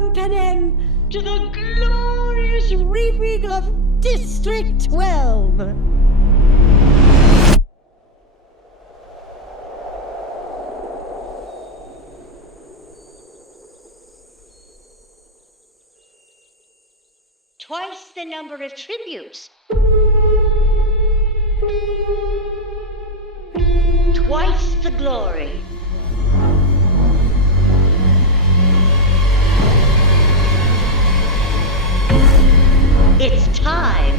from Panem to the glorious reaping of District 12. Twice the number of tributes. Twice the glory. It's time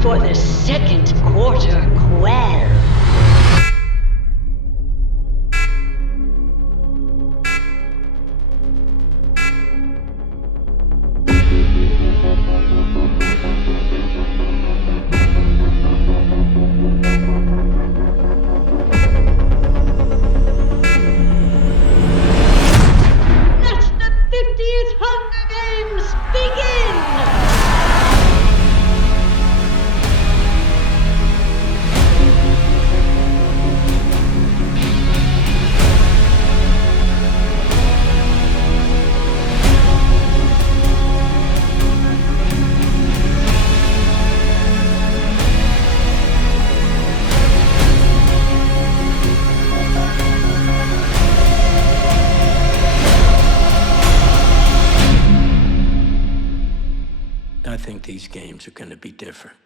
for the second quarter quell. Let the 50th Hunger Games begin! I think these games are going to be different.